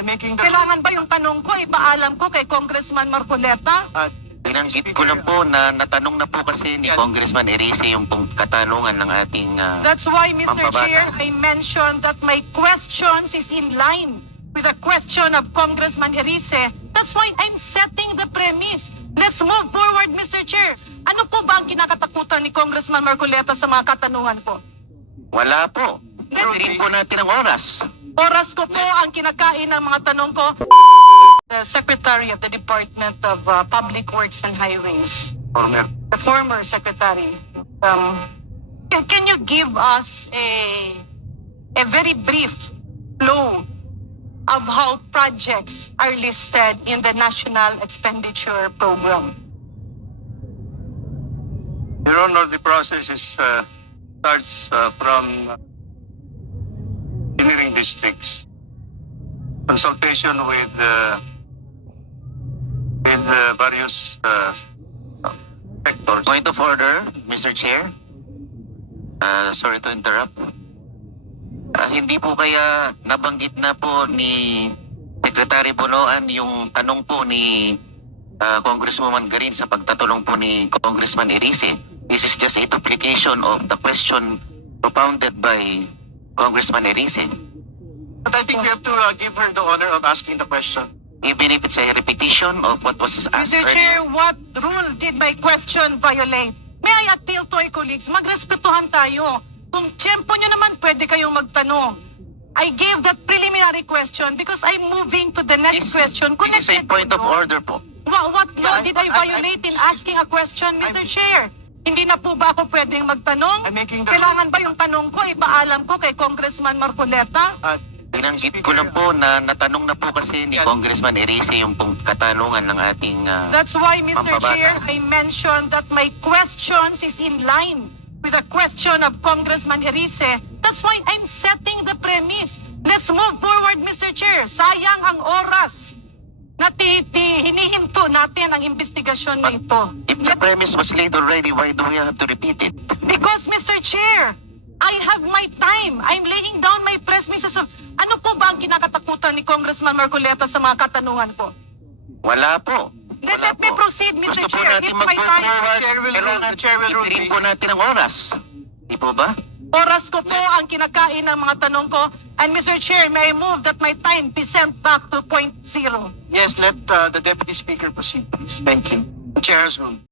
Kailangan ba yung tanong ko, ipaalam ko kay Congressman Marcoleta? Binanggit ko lang po na natanong na po kasi ni Congressman Erice yung pong katanungan ng ating That's why, Mr. Chair, Mampabatas. I mentioned that my questions is in line with the question of Congressman Erice. That's why I'm setting the premise. Let's move forward, Mr. Chair. Ano po ba ang kinakatakutan ni Congressman Marcoleta sa mga katanungan ko? wala po. Tirin po natin ang oras. Oras ko po ang kinakain ng mga tanong ko. The Secretary of the Department of Public Works and Highways, the former Secretary, can you give us a very brief flow of how projects are listed in the National Expenditure Program? Your Honor, the process is starts from engineering districts, consultation with various sectors. Point of order, Mr. Chair. Sorry to interrupt. Hindi po kaya nabanggit na po ni Secretary Bonoan yung tanong po ni Congresswoman Garin sa pagtatulong po ni Congressman Erice. This is just a duplication of the question propounded by Congressman Erice. But I think we have to give her the honor of asking the question. Even if it's a repetition of what was asked Mr. Chair, earlier. what rule did my question violate? May I appeal to our colleagues, magrespetuhan tayo. Kung tiyempo nyo naman, pwede kayong magtanong. I gave that preliminary question because I'm moving to the next question. This is a point of order po. What law did I violate in asking a question, Mr. Chair? Hindi na po ba ako pwedeng magtanong? Kailangan ba yung tanong ko, ipaalam ko kay Congressman Marcoleta? Binanggit ko lang po na natanong na po kasi ni Congressman Erice yung pong katanungan ng ating That's why, Mr. Chair, Mampabatas. I mentioned that my questions is in line with the question of Congressman Erice. That's why I'm setting the premise. Let's move forward, Mr. Chair. Sayang ang oras na hinihinto natin ang investigasyon na ito. If the premise was laid already, why do we have to repeat it? Because, Mr. Chair, I have my time. I'm laying down my premises of... Ano po ba ang kinakatakutan ni Congressman Marcoleta sa mga katanungan ko? Wala po. Let me proceed, Mr. Gusto po Chair. natin It's my time. Kailangan itirin po natin ang oras. Di po ba? Oras ko po ang kinakain ng mga tanong ko. And Mr. Chair, may I move that my time be sent back to point zero? Yes, let the Deputy Speaker proceed, please. Thank you. The chair has moved.